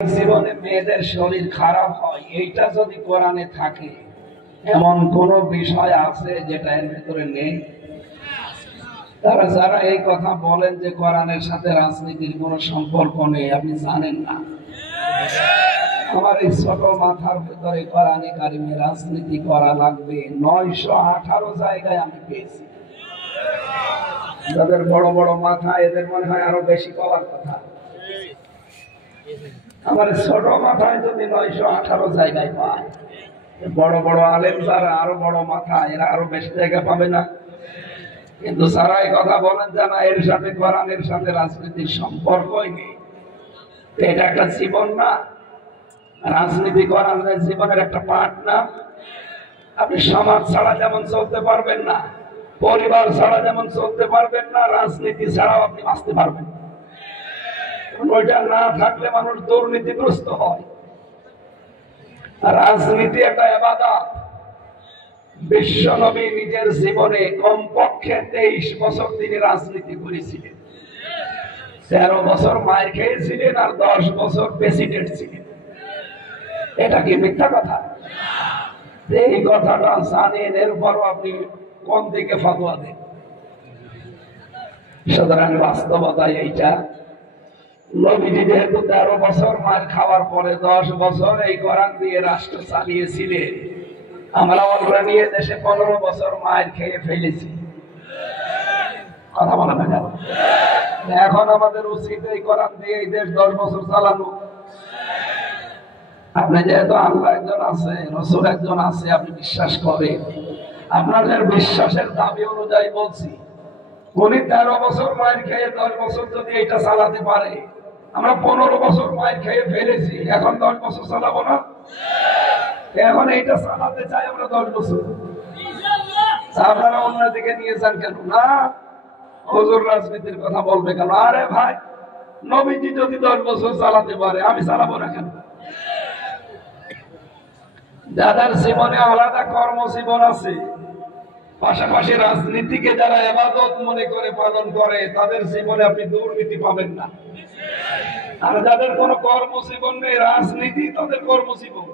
জীবনে মেয়েদের শরীর খারাপ হয়, এইটা যদি কোরআনে থাকে, এমন কোন বিষয় আছে যেটা এর ভেতরে নেই? তারা যারা এই কথা বলেন যে কোরআনের সাথে রাজনীতির কোনো সম্পর্ক নেই, আপনি জানেন না। আমার এই ছোট মাথার ভেতরে কোরআনে কারিমে রাজনীতি করা লাগবে 918 জায়গায় আমি পেয়েছি। যাদের বড় বড় মাথা, এদের মনে হয় আরো বেশি পাওয়ার কথা। আমার ছোট মাথায় যদি 918 জায়গায় পায়, বড় বড় আলেম যারা আরো বড় মাথা, এরা আরো বেশি জায়গা পাবে না? কিন্তু যারা এই কথা বলেন যে না, এর সাথে কোরআনের সাথে রাজনীতির সম্পর্কই নেই, এটা একটা জীবন না? রাজনীতি কোরআনের জীবনের একটা পার্ট না? আপনি সমাজ ছাড়া যেমন চলতে পারবেন না, পরিবার ছাড়া যেমন চলতে পারবেন না, রাজনীতি ছাড়াও আপনি বাঁচতে পারবেন না। ওইটা না থাকলে মানুষ দুর্নীতিগ্রস্ত হয়। রাজনীতি একটা ইবাদত। বিশ্ব নবী নিজের জীবনে কমপক্ষে 23 বছর তিনি রাজনীতি করেছিলেন। 13 বছর মায়ের খেয়েছিলেন আর 10 বছর প্রেসিডেন্ট ছিলেন। এটা কি মিথ্যা কথা? এই কথাটা জানেন, এরপরও আপনি কোন দিকে ফতোয়া দেন? সুতরাং বাস্তবতা এইটা। নবীজি যেহেতু 13 বছর মার খাওয়ার পরে 10 বছর এই কোরআন দিয়ে রাষ্ট্র চালিয়েছিলেন, আমরা ওরা নিয়ে দেশে 15 বছর মায়ের খেয়ে ফেলেছি। কথা বলা না কেন? এখন আমাদের উচিত এই কোরআন দিয়ে এই দেশ 10 বছর চালানো। আপনি যেহেতু আল্লাহ একজন আছে, রাসূল একজন আছে, আপনি বিশ্বাস করেন, আপনাদের বিশ্বাসের দাবি অনুযায়ী বলছি, উনি 13 বছর মায়ের খেয়ে 10 বছর যদি এটা চালাতে পারে, আমরা 15 বছর মায়ের খেয়ে ফেলেছি, এখন 10 বছর চালাবো না? এখন এইটা চালাতে চাই আমরা 10 বছর। আপনারা অন্যদিকে নিয়ে যান কেন? না, হুজুর রাজনীতির কথা বলবে কেন? আরে ভাই, নবীজি যদি 10 বছর চালাতে পারে, আমি চালাবো না কেন? যাদের জীবনে আলাদা কর্মজীবন আছে, পাশাপাশি রাজনীতিকে যারা ইবাদত মনে করে পালন করে, তাদের জীবনে আপনি দুর্নীতি পাবেন না। আর যাদের কোনো কর্মজীবন নেই, রাজনীতি তাদের কর্মজীবন,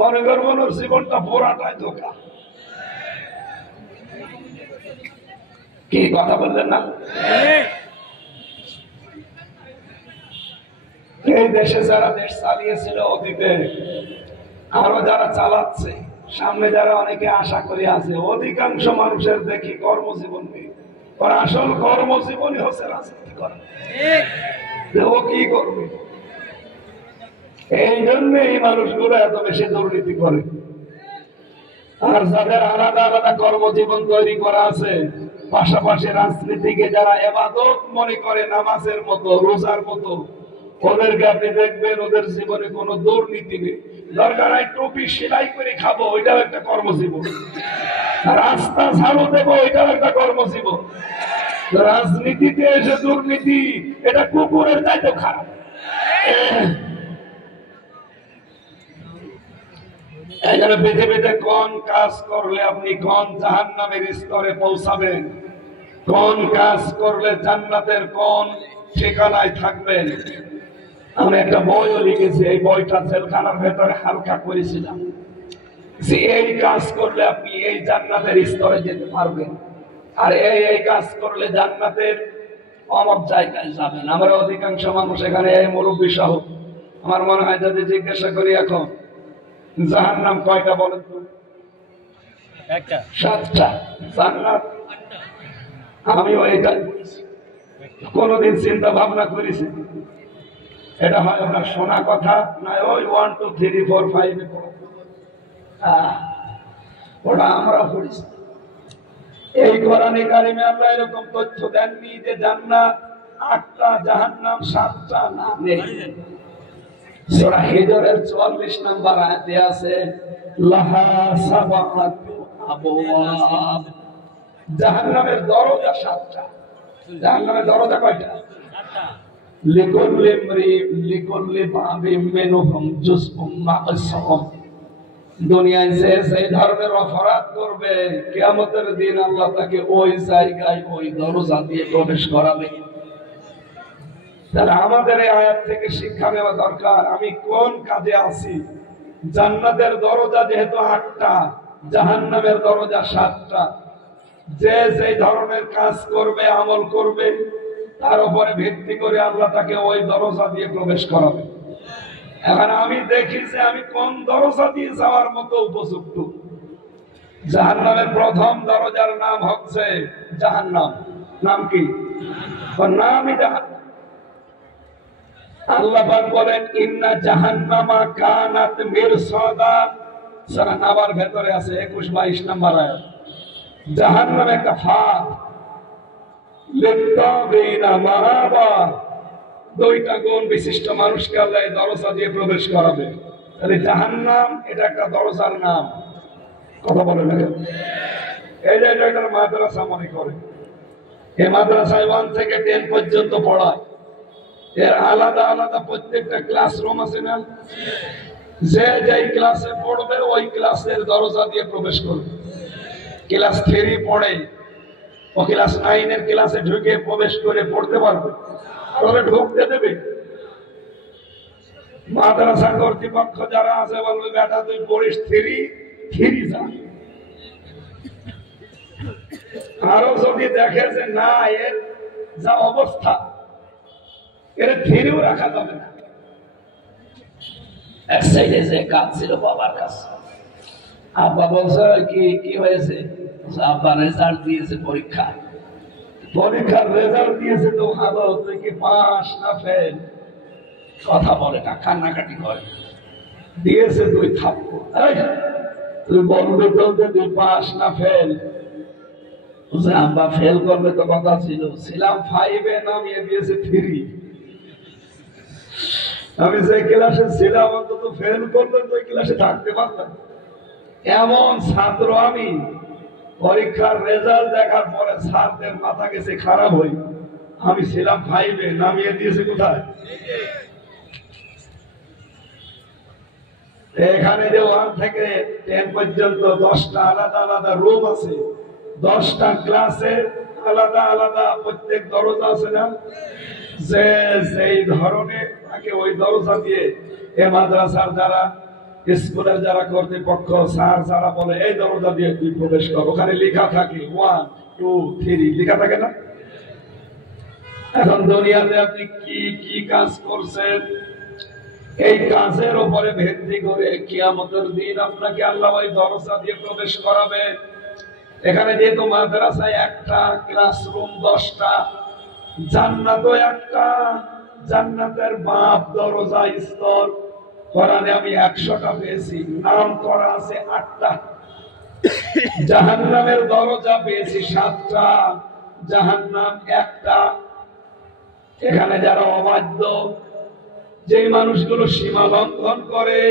মনে করবেন ওর জীবনটা পুরাটাই ধোঁকা। কি কথা বললেন না? এই দেশে যারা দেশ চালিয়েছিল অতীতে, আরো যারা চালাচ্ছে, সামনে যারা অনেকে আশা করে আছে, অধিকাংশ মানুষের দেখি কর্মজীবন নেই। ওর আসল কর্মজীবনই হচ্ছে রাজনীতি করা। ও কি করবে? এই জন্য এই মানুষগুলো এত বেশি দুর্নীতি করে। আর যাদের আলাদা আলাদা কর্মজীবন তৈরি করা আছে, পাশাপাশি রাজনীতিকে যারা ইবাদত মনে করে, নামাজের মতো, রোজার মতো, ওদেরকে আপনি দেখবেন ওদের জীবনে কোনো দুর্নীতি নেই। দরকার হয় টুপি সেলাই করে খাবো, ওইটাও একটা কর্মজীবন। রাস্তা ঝাড়ু দেবো, ওইটাও একটা কর্মজীবন। রাজনীতিতে এসে দুর্নীতি, এটা কুকুরের চাইতে খারাপ। এই জন্য পৃথিবীতে কোন কাজ করলে আপনি কোন জাহান্নামের স্তরে পৌঁছাবেন, কোন কাজ করলে জান্নাতের কোন ঠিকানায় থাকবেন, আমি একটা বইও লিখেছি। এই বইটা জেলখানার ভেতরে হালকা করেছিলাম যে এই কাজ করলে আপনি এই জান্নাতের স্তরে যেতে পারবেন, আর এই কাজ করলে জান্নাতের অমক জায়গায় যাবেন। আমরা অধিকাংশ মানুষ এখানে, এই মুরব্বী সহ, আমার মনে হয় যদি জিজ্ঞাসা করি এখন জাহান্নাম কয়টা বলেন তো? 7টা। জান্নাত আমিও এটাই বলেছি, কোনদিন চিন্তা ভাবনা করেছি? এটা হয় আপনার শোনা কথা, না ওই 1 2 3 4 5 ওটা আমরা পড়েছি। এই কোরআনে কারিমে আল্লাহ এরকম তথ্য দেননি যে জান্নাত 8টা, জাহান্নাম 7টা না। সূরা হিজরের 44 নম্বর আয়াতে আছে লাহা সাবাকাতু আবওয়াব, জাহান্নামের দরজা 7টা। জাহান্নামের দরজা কয়টা? 7টা। লিকুল্লি ইমরিইন লিকুল্লি বাবিন মিনহুম জুজউম মাকসুম। দুনিয়ায় যে সেই ধরনের অপরাধ করবে, কিয়ামতের দিন আল্লাহ তাকে ওই জায়গায় ওই দরজা দিয়ে প্রবেশ করাবে। তাহলে আমাদের এই আয়াত থেকে শিক্ষা নেওয়া দরকার, আমি কোন কাজে আছি। জান্নাতের দরজা যেহেতু 8টা, জাহান্নামের দরজা 7টা। যে যেই ধরনের কাজ করবে, আমল করবে, তার উপরে ভিত্তি করে আল্লাহ তাকে ওই দরজা দিয়ে প্রবেশ করাবে। এখন আমি দেখি যে আমি কোন দরজা দিয়ে যাওয়ার মতো উপযুক্ত। জাহান্নামের প্রথম দরজার নাম হচ্ছে জাহান্নাম। নাম কি? নামই জাহান্নাম। আল্লাহ পাক বলেন ইন্না জাহান্নামা কানাত মিরসাদা। সূরা নাবার ভেতরে আছে 21-22 নম্বর আয়াত। জাহান্নাম একটা ফাঁদ, লিত্তাগিনা মাআবা। 2টা গুণ বিশিষ্ট মানুষকে আল্লাহ দরজা দিয়ে প্রবেশ করাবে। তাহলে জাহান্নাম এটা একটা দরজার নাম। কথা বলেন না? এই যে এটা একটা মাদ্রাসা মনে করে, এই মাদ্রাসায় 1 থেকে 10 পর্যন্ত পড়ায়। এর আলাদা আলাদা প্রত্যেকটা ক্লাসরুম আছে না? যে যেই ক্লাসে পড়বে ওই ক্লাসের দরজা দিয়ে প্রবেশ করবে। ক্লাস 3 পড়ে, ও ক্লাস 9 এর ক্লাসে ঢুকে প্রবেশ করে পড়তে পারবে, তবে ঢুকতে দেবে। মাদ্রাসা কর্তৃপক্ষ যারা আছে বলবে বেটা তুই পড়িস 3 যা। আরো যদি দেখে যে না এর যা অবস্থা, এর 3ও রাখা যাবে না। এক সাইডে যে কাজ ছিল বাবার কাছে, আব্বা বলছে কি হয়েছে? আব্বা রেজাল্ট দিয়েছে পরীক্ষার রেজাল্ট দিয়েছে তো ভালো, তুই কি পাস না ফেল? কথা বলে না, কান্নাকাটি করে। দিয়েছে 2 থাপ্পড়। তুই বলবি তো তুই পাস না ফেল? আব্বা ফেল করবে তো কথা ছিলাম 5-এ, নামিয়ে দিয়েছে 3। আমি যে ক্লাসে ছিলাম অন্তত ফেল করলে তো ওই ক্লাসে থাকতে পারতাম। এমন ছাত্র আমি, পরীক্ষার রেজাল্ট দেখার পরে ছাত্রদের মাথা গেছে খারাপ হই। আমি ছিলাম 5-এ, নামিয়ে দিয়েছে কোথায়? এখানে যে 1 থেকে 10 পর্যন্ত 10টা আলাদা আলাদা রুম আছে, 10টা ক্লাসে আলাদা আলাদা প্রত্যেক দরজা আছে না? যে যেই ধরনের তাকে ওই দরজা দিয়ে এ মাদ্রাসার যারা, স্কুলের যারা কর্তৃপক্ষ, স্যার যারা বলে এই দরজা দিয়ে তুই প্রবেশ কর, ওখানে লেখা থাকে 1, 2, 3 লেখা থাকে না? এখন দুনিয়াতে আপনি কি কি কাজ করছেন, এই কাজের উপরে ভিত্তি করে কিয়ামতের দিন আপনাকে আল্লাহ ওই দরজা দিয়ে প্রবেশ করাবে। এখানে যেহেতু মাদ্রাসায় 1টা, ক্লাসরুম 10টা, জান্নাতও 1টা। জান্নাতের বাপ দরজা স্তর কোরআনে আমি 100টা পেয়েছি, নাম করা আছে 8টা। জাহান্নামের দরজা পেয়েছি 7টা, জাহান্নাম 1টা। এখানে যারা অবাধ্য, যে মানুষগুলো সীমা লঙ্ঘন করে,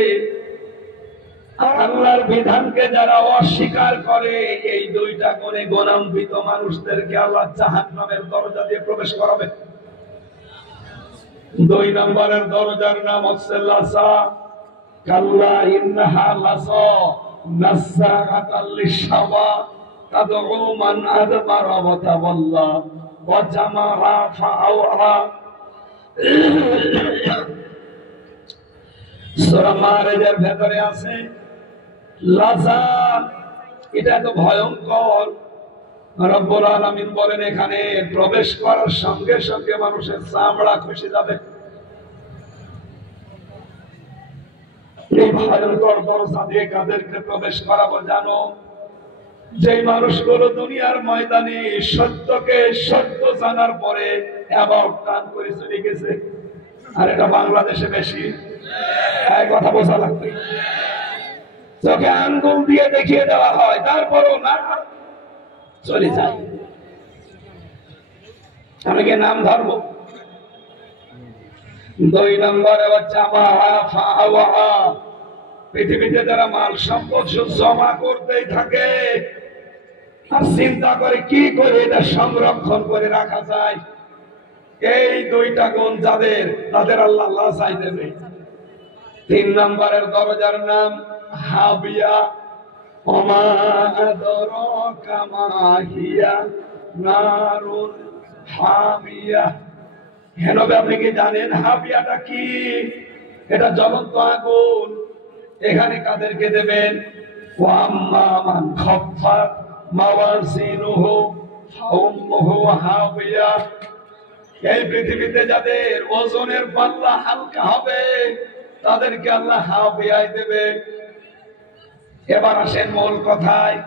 আল্লাহর বিধানকে যারা অস্বীকার করে, এই 2টা গুণে গুণান্বিত মানুষদেরকে আল্লাহ জাহান্নামের দরজা দিয়ে প্রবেশ করাবে। 2 নম্বরের দরজার নাম হচ্ছে লাসা। কাল্লা ইন্নাহা লাসা নাসাআতাল লিশাওয়া তাদউ মান আদবারা ওয়া তাওয়াল্লা ওয়া জামাআ ফাআওয়া। সূরা মারিদের ভেতরে আছে লাসা, এটা তো ভয়ঙ্কর। রব্বুল আলামিন বলেন এখানে প্রবেশ করার সঙ্গে সঙ্গে মানুষের চামড়া খসে যাবে। এই ভয়ঙ্কর দরজা দিয়ে কাদেরকে প্রবেশ করাবো জানো? যে মানুষগুলো দুনিয়ার ময়দানে সত্যকে সত্য জানার পরে অ্যাবাউট টান করে চলে গেছে। আর এটা বাংলাদেশে বেশি, এই কথা বোঝা লাগবে। চোখে আঙ্গুল দিয়ে দেখিয়ে দেওয়া হয়, তারপরও না, চলে যায়। আমি কি নাম ধরবো? 2 নম্বরে পৃথিবীতে যারা মাল সম্পদ জমা করতেই থাকে আর চিন্তা করে কি করে এটা সংরক্ষণ করে রাখা যায়, এই 2টা গুণ যাদের, তাদের আল্লাহ লাসাই দেবে। 3 নম্বরের দরজার নাম হাবিয়া। ওমা আদরাকা মা হিয়া নারুন হামিয়া। হেনবে আপনি কি জানেন হাবিয়াটা কি? এটা জ্বলন্ত আগুন। এখানে কাদেরকে দেবেন? ওয়াম্মা মান খাফফাত মাওয়াজিনুহু ফাউম্মুহু হাবিয়া। এই পৃথিবীতে যাদের ওজনের পাল্লা হালকা হবে তাদেরকে আল্লাহ হাবিয়ায় দেবে। এবার আসেন মূল কথায়।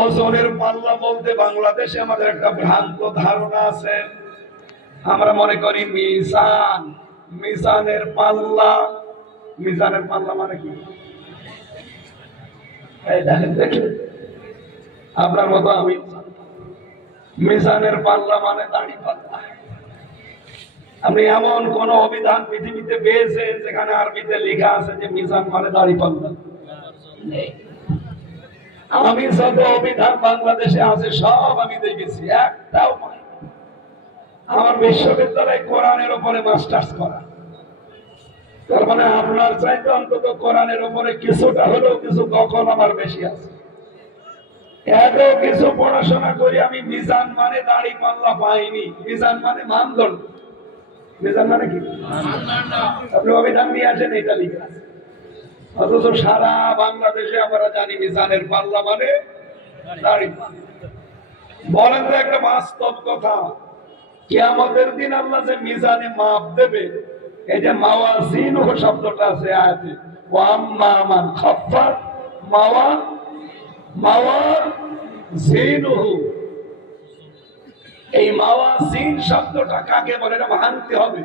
ওজনের পাল্লা বলতে বাংলাদেশে আমাদের একটা ভ্রান্ত ধারণা আছে। আমরা মনে করি মিজান, মিজানের পাল্লা। মিজানের পাল্লা মানে কি? এই দেখেন দেখেন, আপনার মতো আমি মিজানের পাল্লা মানে দাড়ি পাল্লা। আপনি এমন কোন অভিধান পৃথিবীতে পেয়েছেন যেখানে আরবিতে লেখা আছে যে মিজান মানে দাড়ি পাল্লা? আমি যত অভিধান বাংলাদেশে আছে সব আমি দেখেছি, একটাও পাই। আমার বিশ্ববিদ্যালয়ে কোরআনের উপরে মাস্টার্স করা, তার মানে আপনার চাইতে অন্তত কোরআনের উপরে কিছুটা হলেও কিছু দখল আমার বেশি আছে। এত কিছু পড়াশোনা করি আমি মিজান মানে দাড়ি পাল্লা পাইনি। মিজান মানে মানদণ্ড। মিজান মানে কি? আপনি অভিধান নিয়ে আসেন, এটা লিখে আছে। অথচ সারা বাংলাদেশে আমরা জানি মিজানের পাল্লা মানে দাড়ি পাল্লা। বলেন তো একটা বাস্তব কথা, কিয়ামতের দিন আল্লাহ যে মিজানে মাপ দেবে, এই যে মাওয়াজিনুহু শব্দটা আছে আয়াতে, ওয়াম্মা মান খাফফাত মাওয়াজিনুহু, এই মাওয়াজিন শব্দটা কাকে বলে? এটা মানতে হবে।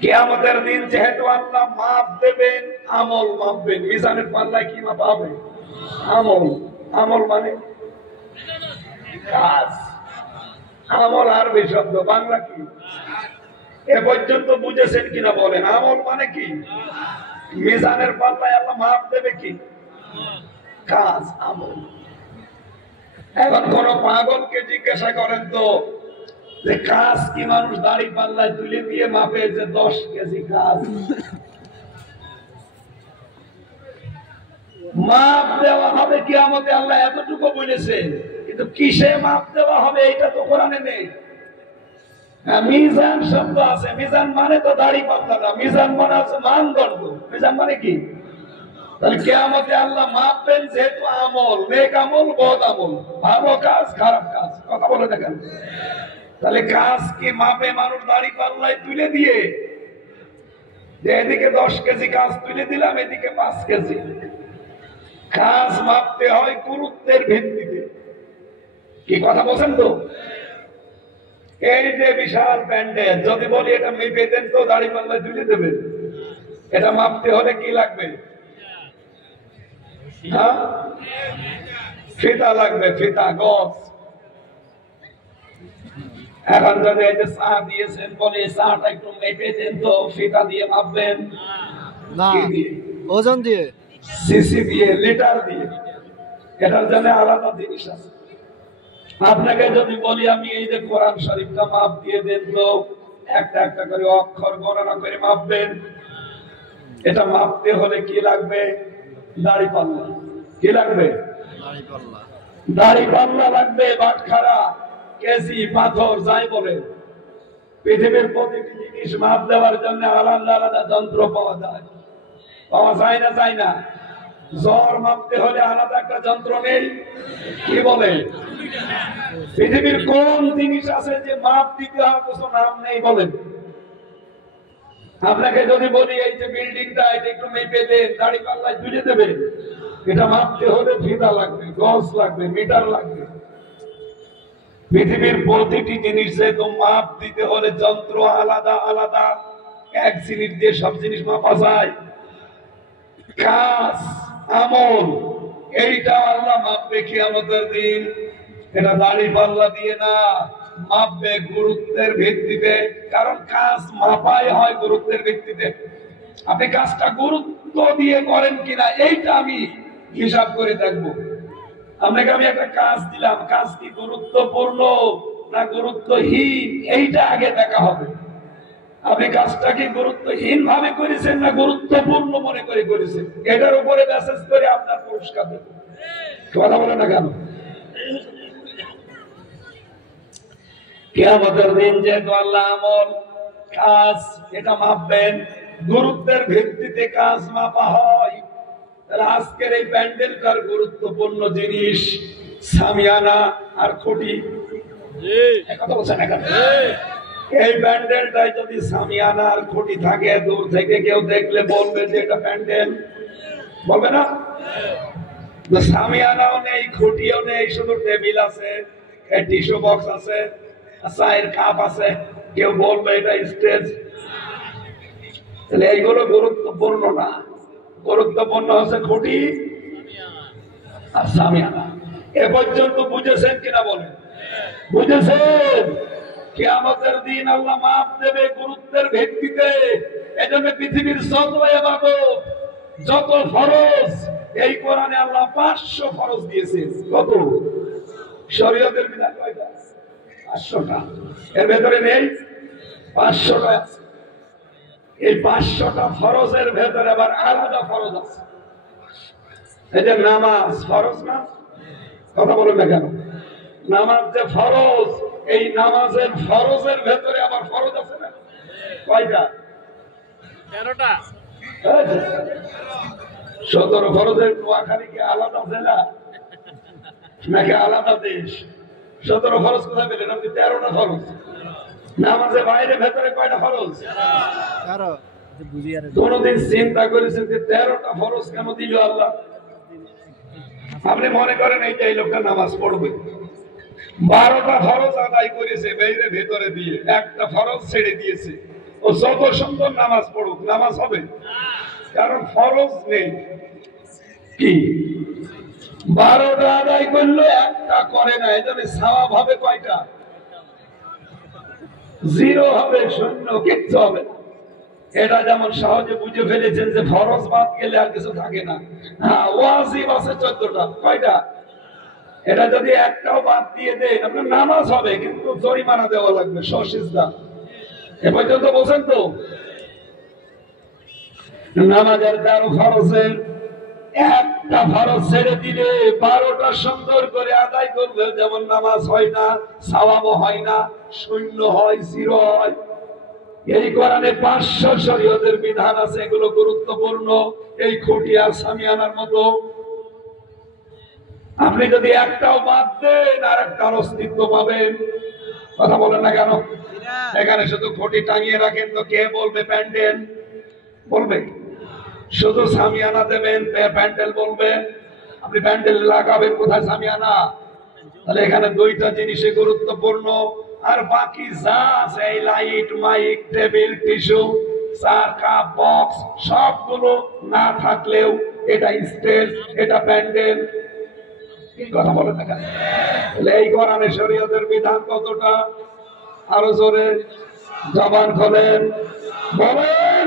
কিয়ামতের দিন যেহেতু আল্লাহ মাপ দেবেন, আমল মাপবেন। মিজানের পাল্লায় কি মাপ হবে? আমল। আমল মানে কাজ। আমল আরবি শব্দ, বাংলা কি? এ পর্যন্ত বুঝেছেন কিনা বলেন? আমল মানে কি? মিজানের পাল্লায় আল্লাহ মাপ দেবে কি? কাজ, আমল। এখন কোন পাগলকে জিজ্ঞাসা করেন তো যে কাজ কি মানুষ দাড়ি পাল্লায় তুলে দিয়ে মাপে যে 10 কেজি কাজ? মাপ দেওয়া হবে কিয়ামতে, আল্লাহ এতটুকু বলেছে, কিন্তু কিসে মাপ দেওয়া হবে এটা তো কোরআনে নেই। মিজান শব্দ আছে, মিজান মানে তো দাড়ি পাল্লা না, মিজান মানে আছে মানদণ্ড। মিজান মানে কি? তাহলে কিয়ামতে আল্লাহ মাপবেন যেহেতু আমল, নেক আমল, বদ আমল, ভালো কাজ, খারাপ কাজ। কথা বলে দেখেন, তাহলে কাজ কি মাপে মানুষ দাড়ি পাল্লায় তুলে দিয়ে যে এদিকে 10 কেজি কাজ তুলে দিলাম, এদিকে 5 কেজি। কাজ মাপতে হয় গুরুত্বের ভিত্তিতে। কি কথা বলছেন তো? এই যে বিশাল ব্যান্ডেজ, যদি বলি এটা মেপে দেন তো দাড়ি পাল্লায় তুলে দেবে, এটা মাপতে হলে কি লাগবে? হ্যাঁ, ফিতা লাগবে, ফিতা, গজ। এখন যদি এই যে চা দিয়েছেন, বলে চাটা একটু মেপে দেন তো, ফিতা দিয়ে মাপবেন না, ওজন দিয়ে, সিসি দিয়ে, লিটার দিয়ে। এটার জন্য আলাদা জিনিস আছে। আপনাকে যদি বলি আমি এই যে কোরআন শরীফটা মাপ দিয়ে দেন তো, একটা একটা করে অক্ষর গণনা করে মাপবেন, এটা মাপতে হলে কি লাগবে? দাড়ি পাল্লা। কি লাগবে? দাড়ি পাল্লা লাগবে। বাটখারা, কেজি, পাথর, যাই বলে, পৃথিবীর প্রতিটি জিনিস মাপ দেওয়ার জন্য আলাদা আলাদা যন্ত্র পাওয়া যায়। পাওয়া যায় না? যায় না? জ্বর মাপতে হলে আলাদা একটা যন্ত্র নেই? কি বলে? পৃথিবীর কোন জিনিস আছে যে মাপ দিতে হয় কিছু নাম নেই? বলেন। আপনাকে যদি বলি এই যে বিল্ডিংটা, এটা একটু মেপে দেন, দাড়ি পাল্লায় তুলে দেবে, এটা মাপতে হলে ফিতা লাগবে, গজ লাগবে, মিটার লাগবে। পৃথিবীর প্রতিটি জিনিস যেহেতু মাপ দিতে হলে যন্ত্র আলাদা আলাদা, এক জিনিস দিয়ে সব জিনিস মাপা যায়? কাজ, আমল, এইটা আল্লাহ মাপবে কিয়ামতের দিন। এটা দাড়ি পাল্লা দিয়ে না, মাপবে গুরুত্বের ভিত্তিতে। কারণ কাজ মাপাই হয় গুরুত্বের ভিত্তিতে। আপনি কাজটা গুরুত্ব দিয়ে করেন কিনা এইটা আমি হিসাব করে দেখবো। আপনাকে আমি একটা কাজ দিলাম, কাজ কি গুরুত্বপূর্ণ না গুরুত্বহীন, এইটা আগে দেখা হবে। আপনি কাজটা কি গুরুত্বহীন ভাবে করেছেন না গুরুত্বপূর্ণ মনে করে করেছেন, এটার উপরে মেসেজ করে আপনার পুরস্কার দেবেন। কথা বলে না কেন? কিয়ামতের দিন যেহেতু আল্লাহ আমল কাজ এটা মাপবেন, গুরুত্বের ভিত্তিতে কাজ মাপা হয়। তাহলে আজকের এই প্যান্ডেলটার গুরুত্বপূর্ণ জিনিস সামিয়ানা আর খুঁটি। কথা বলছেন এখানে? এই প্যান্ডেলটায় যদি সামিয়ানা আর খুঁটি থাকে, দূর থেকে কেউ দেখলে বলবে যে এটা প্যান্ডেল, বলবে না? সামিয়ানাও নেই, খুঁটিও নেই, শুধু টেবিল আছে, টিস্যু বক্স আছে, চায়ের কাপ আছে, কেউ বলবে এটা স্টেজ। তাহলে এইগুলো গুরুত্বপূর্ণ না, গুরুত্বপূর্ণ হচ্ছে খুঁটি আর সামিয়ানা। এ পর্যন্ত বুঝেছেন কিনা বলেন? বুঝেছেন? কিয়ামতের দিন আল্লাহ মাপ দেবে গুরুত্বের ভিত্তিতে। এজন্য পৃথিবীর যত ইবাদত, যত ফরজ, এই কোরআনে আল্লাহ 500 ফরজ দিয়েছে। কত? শরীয়তের বিধান কয়টা? 500টা। এর ভেতরে নেই 500টা আছে। এই 500টা ফরজের ভেতরে আবার আলাদা ফরজ আছে। এই যে নামাজ ফরজ না? কথা বলেন না কেন? নামাজ যে ফরজ, এই নামাজের ফরজের ভেতরে আবার ফরজ আছে না? কয়টা? 13টা। 17 ফরজের নোয়াখালী কি আলাদা জেলা নাকি আলাদা দেশ? 17 ফরজ কোথায় পেলেন আপনি? 13টা ফরজ। নামাজের বাইরে ভেতরে কয়টা ফরজ? কোনদিন চিন্তা করেছেন যে 13টা ফরজ কেন দিল আল্লাহ? আপনি মনে করেন এই যে এই লোকটা নামাজ পড়বে, 12টা ফরজ আদায় করেছে বাইরে ভেতরে দিয়ে, একটা ফরজ ছেড়ে দিয়েছে। ও যত সুন্দর নামাজ পড়ুক, নামাজ হবে? কারণ ফরজ নেই। কি 12টা আদায় করলো, একটা করে না, এই জন্য সওয়াব হবে কয়টা? 0 হবে, শূন্য, কিচ্ছু হবে না। এটা যেমন সহজে বুঝে ফেলেছেন যে ফরজ বাদ গেলে আর কিছু থাকে না। হ্যাঁ, ওয়াজিব আছে 14টা। কয়টা? এটা যদি একটাও বাদ দিয়ে দেন আপনার নামাজ হবে, কিন্তু জরিমানা দেওয়া লাগবে, সসিজদা। এ পর্যন্ত বলছেন তো? নামাজের 13 ফরজের একটা ফরজ ছেড়ে দিলে 12টা সুন্দর করে আদায় করলে যেমন নামাজ হয় না, সওয়াবও হয় না, শূন্য হয়, 0 হয়। এই কোরআনে 500 শরীয়তের বিধান আছে, এগুলো গুরুত্বপূর্ণ। এই খুঁটি আর সামিয়ানার মতো আপনি যদি একটাও বাদ দেন আর একটার অস্তিত্ব পাবেন। কথা বলেন না কেন? এখানে শুধু খুঁটি টাঙিয়ে রাখেন তো কে বলবে প্যান্ডেল? বলবে? শুধু সামিয়ানা দেবেন, প্যান্ডেল বলবে? আপনি প্যান্ডেল লাগাবেন কোথায়? সামিয়ানা। তাহলে এখানে 2টা জিনিসই গুরুত্বপূর্ণ। আর বাকি যা আছে, এই লাইট, মাইক, টেবিল, টিস্যু, চার কাপ, বক্স, সবগুলো না থাকলেও এটা স্টেজ, এটা প্যান্ডেল। কথা বলেন না কেন? এই কোরআনে শরীয়তের বিধান কতটা? আরো জোরে জবান খোলেন, বলেন,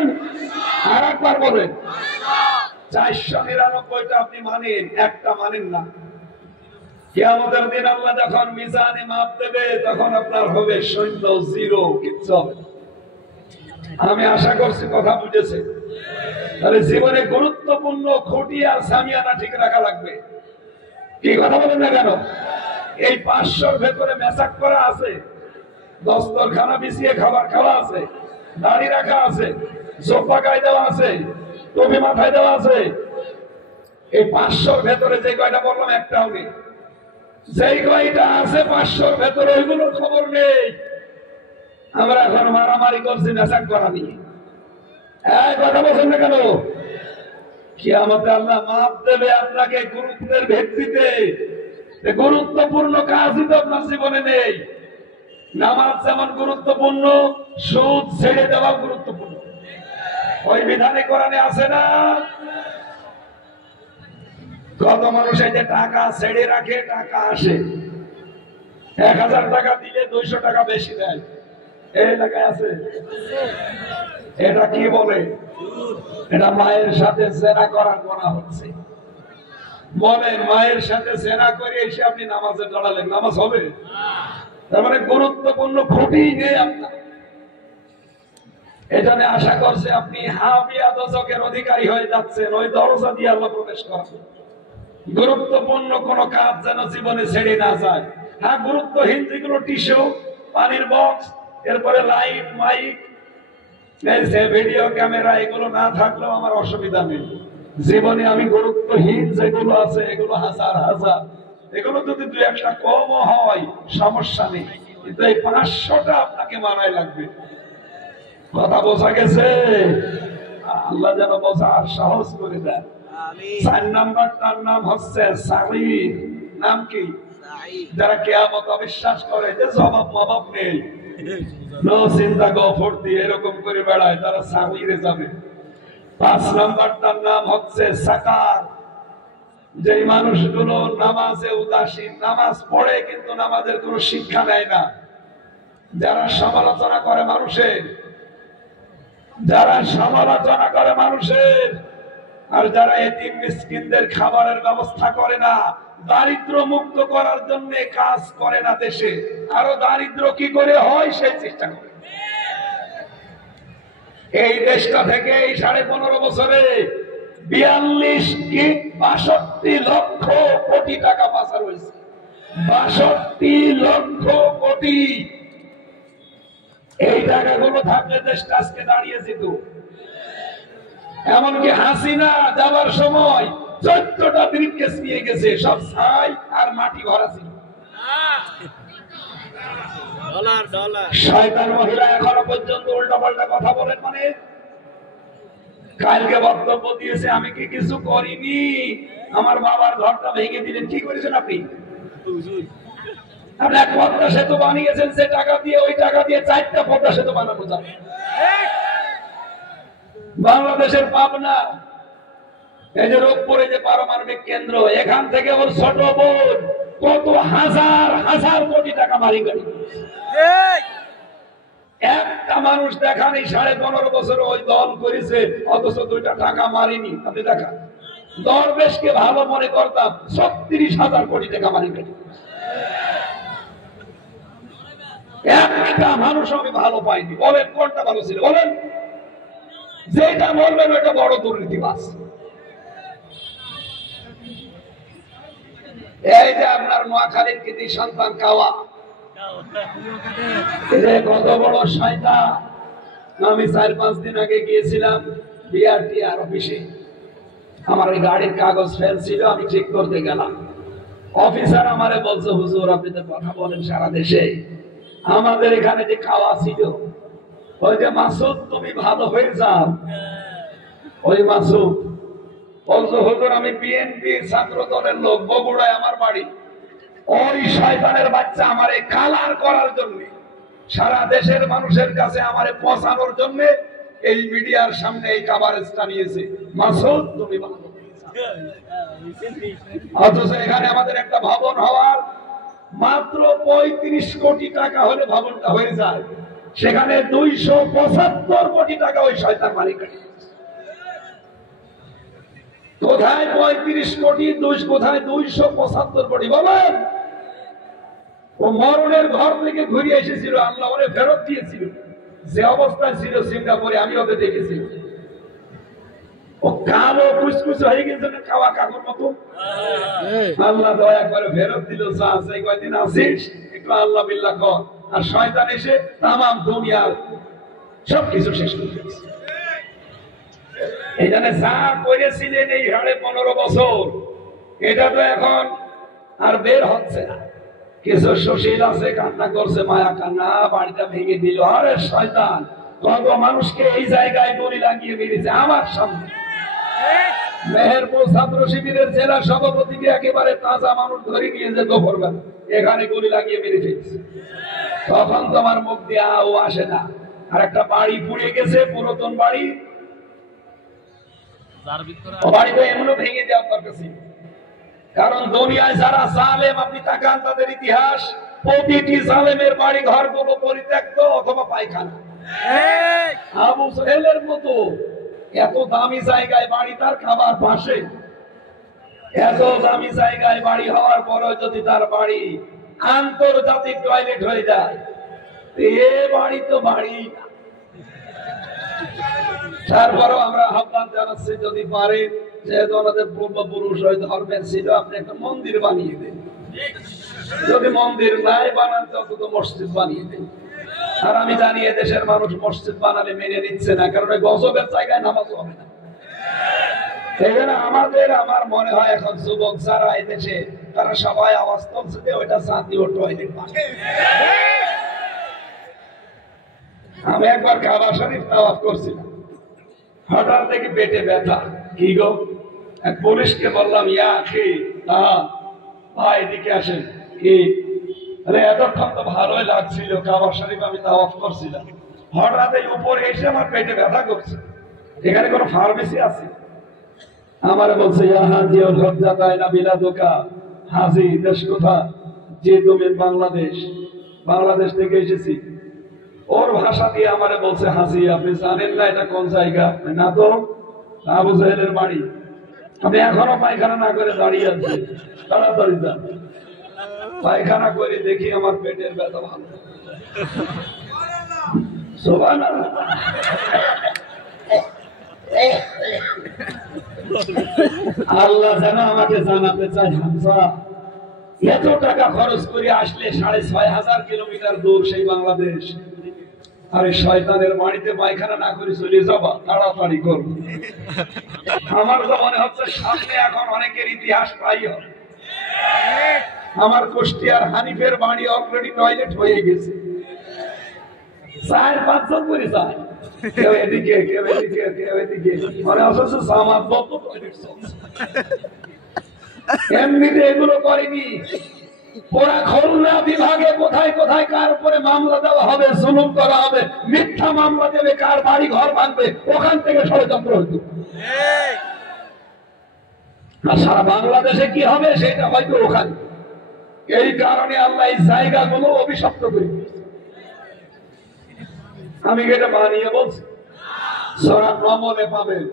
আর একবার বলেন। 499টা আপনি মানেন, একটা মানেন না। কিয়ামতের দিন আল্লাহ যখন মিজানে মাপ দেবে, তখন আপনার হবে শূন্য, 0, কিচ্ছু হবে না। আমি আশা করছি কথা বুঝেছে। তাহলে জীবনে গুরুত্বপূর্ণ খুঁটি আর সামিয়ানা ঠিক রাখা লাগবে। কি কথা বলেন না কেন? এই 500র ভেতরে মেসাক করা আছে, দস্তরখানা বিছিয়ে খাবার খাওয়া আছে, দাড়ি রাখা আছে, সোফা গায়ে দেওয়া আছে, টুপি মাথায় দেওয়া আছে। এই 500র ভেতরে যে কয়টা বললাম একটাও নেই। যেই কয়টা আছে 500র ভেতরে, ওইগুলোর খবর নেই। আমরা এখন মারামারি করছি মেসাক করা নিয়ে। কথা বলছেন না কেন? কিয়ামতে আল্লাহ মাপ দেবে আপনাকে গুরুত্বের ভিত্তিতে। গুরুত্বপূর্ণ কাজই তো আপনার জীবনে নেই। নামাজ যেমন গুরুত্বপূর্ণ, সুদ ছেড়ে দেওয়া গুরুত্বপূর্ণ। ওই বিধানে কোরআনে আছে না? কত মানুষ এই যে টাকা ছেড়ে রাখে, টাকা আসে, 1000 টাকা দিলে 200 টাকা বেশি দেয়। এই এলাকায় আছে। এটা কি বলে? এটা মায়ের সাথে জেনা করার করা হচ্ছে। বলেন, মায়ের সাথে জেনা করে এসে আপনি নামাজে দাঁড়ালেন, নামাজ হবে? তার মানে গুরুত্বপূর্ণ খুঁটি নেই আপনার। এজন্য আশা করছে আপনি হাবিয়া দশকের অধিকারী হয়ে যাচ্ছেন, ওই দরজা দিয়ে আল্লাহ প্রবেশ করাবেন। গুরুত্বপূর্ণ কোন কাজ যেন জীবনে ছেড়ে না যায়। হ্যাঁ, গুরুত্বহীন যেগুলো টিস্যু, পানির বক্স, এরপরে লাইট, মাইক, ভিডিও ক্যামেরা, এগুলো না থাকলেও আমার অসুবিধা নেই। জীবনে আমি গুরুত্বহীন যেগুলো আছে এগুলো হাজার হাজার, এগুলো যদি দু একটা কমও হয় সমস্যা নেই, কিন্তু এই 500টা আপনাকে মানায় লাগবে। কথা বোঝা গেছে? আল্লাহ যেন বোঝার সাহস করে দেয়। 4 নাম্বারটার নাম হচ্ছে সাঈদ। নাম কি? যারা কিয়ামত অবিশ্বাস করে, যে জবাব মবাব নেই, নো চিন্তা গো ফুর্তি এরকম করে বেড়ায়, তারা সাঈদে যাবে। 5 নাম্বারটার নাম হচ্ছে সাকার। যে মানুষগুলো নামাজে উদাসীন, নামাজ পড়ে কিন্তু নামাজের কোনো শিক্ষা নেয় না, যারা সমালোচনা করে মানুষের, যারা সমালোচনা করে মানুষের, আর যারা এতিম মিসকিনদের খাবারের ব্যবস্থা করে না, দারিদ্র মুক্ত করার জন্য কাজ করে না, দেশে আরো দারিদ্র কি করে হয় সেই চেষ্টা করে। এই দেশটা থেকে এই 15.5 বছরে 62 লক্ষ কোটি টাকা পাচার হয়েছে। 62 লক্ষ কোটি। এই টাকাগুলো থাকলে দেশটা আজকে দাঁড়িয়ে যেত। এমনকি হাসিনা যাবার সময় 14টা ব্রিফকেস নিয়ে গেছে, সব ছাই আর মাটি ভরা ছিল। শয়তান মহিলা এখনো পর্যন্ত উল্টাপাল্টা কথা বলেন। মানে কালকে বক্তব্য দিয়েছে আমি কি কিছু করিনি, আমার বাবার ঘরটা ভেঙে দিলেন, কি করেছেন আপনি? আপনি এক পদ্মা সেতু বানিয়েছেন, সে টাকা দিয়ে, ওই টাকা দিয়ে 4টা পদ্মা সেতু বানানো যাবে। বাংলাদেশের পাবনা, এই যে রূপপুরে যে পারমাণবিক কেন্দ্র, এখান থেকে ওর ছোট বোন কত হাজার হাজার কোটি টাকা মারি গাড়ি। একটা মানুষ দেখান এই 15.5 বছরে ওই দল করেছে, অথচ 2টা টাকা মারিনি। আপনি দেখান। দরবেশকে ভালো মনে করতাম, 36,000 কোটি টাকা মারি গাড়ি। একটা মানুষ আমি ভালো পাইনি। বলেন কোনটা ভালো ছিল? বলেন। যেটা বলবেন ওইটা বড় দুর্নীতিবাজ। এই যে আপনার নোয়াখালীর কৃতি সন্তান কাওয়া, কত বড় শয়তান। আমি 4-5 দিন আগে গিয়েছিলাম বিআরটিআর অফিসে, আমার ওই গাড়ির কাগজ ফেল ছিল, আমি ঠিক করতে গেলাম। অফিসার আমারে বলছে, হুজুর আপনি তো কথা বলেন সারা দেশে, আমাদের এখানে যে খাওয়া ছিল, ওই যে মাসুদ তুমি ভালো হয়ে যাও, ওই মাসুদ বলছো হুজুর আমি বিএনপি ছাত্র দলের লোক, বগুড়ায় আমার বাড়ি, ওই শয়তানের বাচ্চা আমারে কালার করার জন্য, সারা দেশের মানুষের কাছে আমারে পৌঁছানোর জন্য এই মিডিয়ার সামনে এই কভারেজটা নিয়েছে, মাসুদ তুমি ভালো হয়ে যাও। অথচ এখানে আমাদের একটা ভবন হওয়ার মাত্র 35 কোটি টাকা হলে ভবনটা হয়ে যায়, সেখানে 275 কোটি টাকা ওই শয়তান মালিক। কোথায় 35 কোটি, কোথায় 275 কোটি? বলেন। ও মরণের ঘর থেকে ঘুরে এসেছিল, আল্লাহ ওরে ফেরত দিয়েছিল। যে অবস্থায় ছিল সিঙ্গাপুরে আমি ওকে দেখেছি, ও কালো কুচকুচ হয়ে গেছে খাওয়া কাকুর মতো। আল্লাহ দয়া করে ফেরত দিল, সেই কয়দিন আছিস একটু আল্লাহ বিল্লাহ কর, আর শয়তান এসে তামাম দুনিয়ার সবকিছু শেষ করে দিয়েছে। এখানে যা করেছিলেন এই 15.5 বছর, এটা তো এখন আর বের হচ্ছে না। কিছু সুশীল আছে কান্না করছে, মায়া কান্না, বাড়িটা ভেঙে দিল। আরে শয়তান, কত মানুষকে এই জায়গায় গুলি লাগিয়ে মেরেছে আমার সামনে। মেহেরপুর ছাত্র শিবিরের জেলা সভাপতিকে একেবারে তাজা মানুষ ধরে নিয়ে যেত ভোরবেলা, এখানে গুলি লাগিয়ে মেরে ফেলছে। তখন তোমার মুখ দিয়ে ও আসে না। আর একটা বাড়ি পুড়ে গেছে, পুরাতন বাড়ি, বাড়ি তো এমনও ভেঙে দেওয়ার দরকার ছিল। কারণ দুনিয়ায় যারা জালেম, আপনি তাকান তাদের ইতিহাস, প্রতিটি জালেমের বাড়ি ঘর গুলো পরিত্যক্ত অথবা পায়খানা। আবু সোহেলের মতো এত দামি জায়গায় বাড়ি, তার খাবার পাশে, এত দামি জায়গায় বাড়ি হওয়ার পরও যদি তার বাড়ি আন্তর্জাতিক টয়লেট হয়ে যায়, এ বাড়ি তো বাড়ি না। তারপরও আমরা আহ্বান জানাচ্ছি, যদি পারে, যেহেতু আমাদের পূর্বপুরুষ ওই ধর্মের ছিল, আপনি একটা মন্দির বানিয়ে দেন। যদি মন্দির নাই বানাতে অন্তত মসজিদ বানিয়ে দেয়। আর আমি জানি দেশের মানুষ মসজিদ বানালে মেনে নিচ্ছে না, কারণ গজবের জায়গায় নামাজ হবে না। এখানে আমার মনে হয় এখন যুবক যারা এই দেশে তারা সবাই আওয়াজ তুলছে যে ওইটা জাতীয় টয়লেট বানাবে। আমি একবার কাবা শরীফ তাওয়াফ করছিলাম, হঠাৎ দেখি পেটে ব্যথা। কি গো? এক পুলিশকে বললাম, ইয়া আখি ভাই এদিকে আসেন। কি? এতক্ষণ তো ভালোই লাগছিল, কাবা শরীফ আমি তাওয়াফ করছিলাম, হঠাৎ এই উপরে এসে আমার পেটে ব্যথা করছে, এখানে কোনো ফার্মেসি আছে? আমারে বলছে, ইয়া হাজি ও লজ্জা তাই না বিলা দোকা। হাজি দেশ কোথা? যে তুমি বাংলাদেশ থেকে এসেছি। ওর ভাষা দিয়ে আমারে বলছে, হাজি আপনি জানেন না এটা কোন জায়গা? না তো, আবু জাহেলের বাড়ি। আমি এখনো পায়খানা না করে দাঁড়িয়ে আছি, তাড়াতাড়ি যান। পায়খানা করে দেখি আমার পেটের ব্যথা ভালো। সুবহানাল্লাহ। আল্লাহ যেন আমাকে জানাতে চাই, হামজা এত টাকা খরচ করে আসলে ৬,৫০০ কিলোমিটার দূর সেই বাংলাদেশ, আরে শয়তানের বাড়িতে পায়খানা না করে চলে যাবা, তাড়াতাড়ি করব। আমার তো মনে হচ্ছে সামনে এখন অনেকের ইতিহাস প্রায় হবে। আমার কুষ্টিয়ার হানিফের বাড়ি অলরেডি টয়লেট হয়ে গেছে, ৪-৫ জন করে যায়, কেউ এদিকে কেউ এদিকে কেউ এদিকে, মানে অথচ আমার বদ্ধ টয়লেট চলছে। এমনিতে এগুলো করেনি, ওরা খুলনা বিভাগে কোথায় কোথায় কার উপরে মামলা দেওয়া হবে, জুলুম করা হবে, মিথ্যা মামলা দেবে, কার বাড়ি ঘর ভাঙবে, ওখান থেকে ষড়যন্ত্র হইত। আর সারা বাংলাদেশে কি হবে সেটা হয়তো ওখানে। এই কারণে আল্লাহ এই জায়গাগুলো অভিশপ্ত করে দিয়েছে। আমি এটা বানিয়ে বলছি, সূরা নম্বরে পাবেন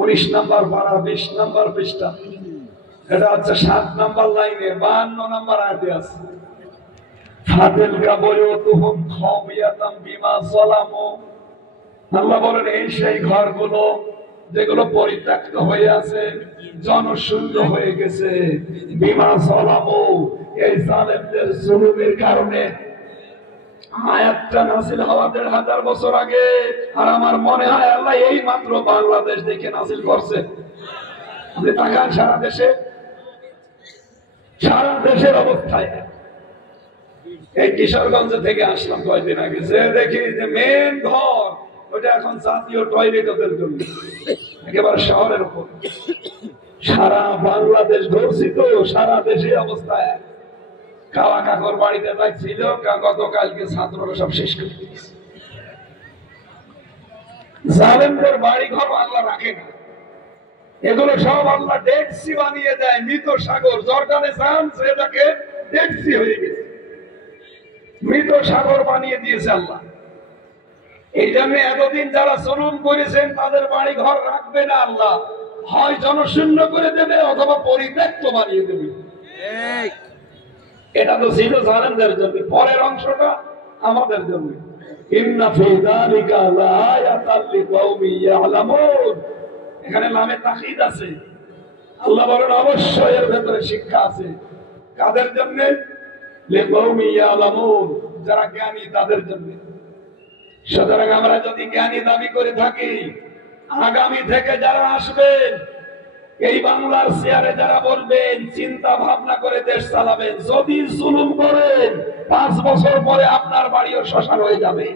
19 নম্বর পারা 20 নম্বর পৃষ্ঠা, এটা হচ্ছে 7 নম্বর লাইনে 52 নম্বর আয়াতে আছে। ফাতিলকা বুয়ুতুহুম খাওয়ায়াতাম বিমা যালামু। আল্লাহ বলেন এই সেই ঘরগুলো যেগুলো পরিত্যক্ত হয়ে আছে, জনশূন্য হয়ে গেছে, বিমা যালামু, এই জালেমদের জুলুমের কারণে। আয়াতটা নাযিল হওয়া ১৫০০ বছর আগে, আর আমার মনে হয় আল্লাহ এই মাত্র বাংলাদেশ দেখে নাযিল করছে। আপনি তাকান সারা দেশের অবস্থায়। এই কিশোরগঞ্জ থেকে আসলাম কয়েকদিন আগে, যে দেখি যে মেন ঘর ওটা এখন জাতীয় টয়লেট ওদের জন্য, একেবারে শহরের উপর। সারা বাংলাদেশ ঘুরছি তো, সারা দেশে অবস্থায়। কালা কাকর বাড়িতে যাচ্ছিল, গতকালকে ছাত্ররা সব শেষ করে দিয়েছে। জালেমদের বাড়ি ঘর আল্লাহ রাখে না, এগুলো সব আল্লাহ ডেড সি বানিয়ে দেয়। মৃত সাগর, জর্ডানে যান সেটাকে ডেড সি হয়ে গেছে, মৃত সাগর বানিয়ে দিয়েছে আল্লাহ। এই জন্য এতদিন যারা জুলুম করেছেন তাদের বাড়ি ঘর রাখবে না আল্লাহ, হয় জনশূন্য করে দেবে অথবা পরিত্যক্ত বানিয়ে দেবে। এটা তো ছিল জালেমদের জন্য, পরের অংশটা আমাদের জন্য। ইন্না ফি যালিকা লাআয়াতাল লিকাওমি ইয়ালামুন, এখানে নামে তাকিদ আছে। আল্লাহ বলেন অবশ্যই এর ভেতরে শিক্ষা আছে। কাদের জন্য? লিকাওমি ইয়ালামুন, যারা জ্ঞানী তাদের জন্য। সুতরাং আমরা যদি জ্ঞানী দাবি করে থাকি, আগামী থেকে যারা আসবেন এই বাংলার চেয়ারে যারা বলবেন, চিন্তা ভাবনা করে দেশ চালাবেন, যদি জুলুম করেন 5 বছর পরে আপনার বাড়িও শ্মশান হয়ে যাবে।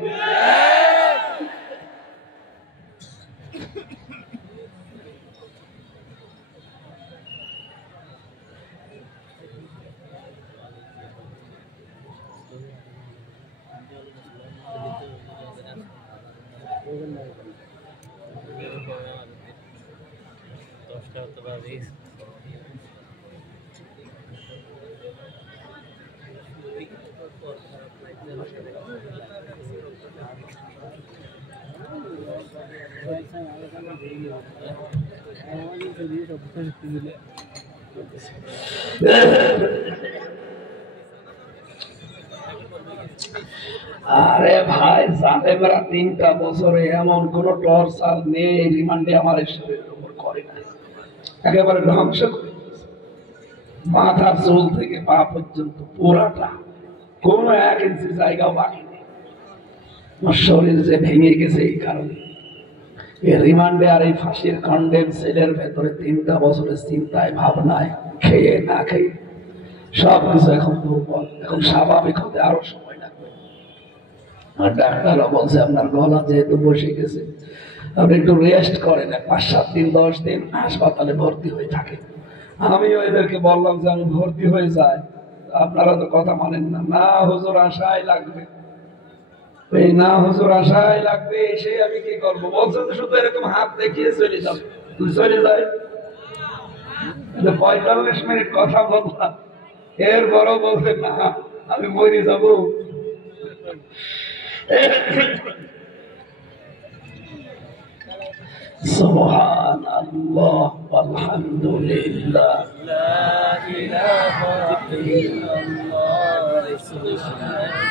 আরে ভাই, জালেমরা 3টা বছরে এমন কোন টর্চার নেই রিমান্ডে আমার শরীরের উপর করে না, একেবারে ধ্বংস করে। মাথার চুল থেকে পা পর্যন্ত পুরাটা, কোনো 1 ইঞ্চি জায়গাও বাকি নেই। আমার শরীর যে ভেঙে গেছে এই কারণে। এই রিমান্ডে আর এই ফাঁসির কন্ডেম সেলের ভেতরে 3টা বছরের চিন্তায় ভাবনায়, খেয়ে না খেয়ে সবকিছু এখন দুর্বল। এখন স্বাভাবিক হতে আরো সময় লাগবে। আর ডাক্তাররা বলছে আপনার গলা যেহেতু বসে গেছে, আপনি একটু রেস্ট করেন, 5-7 দিন 10 দিন হাসপাতালে ভর্তি হয়ে থাকে। আমিও এদেরকে বললাম যে আমি ভর্তি হয়ে যাই, আপনারা তো কথা মানেন না। না হুজুর আশাই লাগবে, এই না হুজুর আশাই লাগবে, এসে আমি কি করবো? বলছে শুধু এরকম হাত দেখিয়ে চলে যাবে। তুই চলে যায় 45 মিনিট কথা বললাম, এরপরও বলছে না আমি মরে যাবো। সুবহানাল্লাহ আলহামদুলিল্লাহ লা ইলাহা ইল্লাল্লাহ সুবহানাল্লাহ।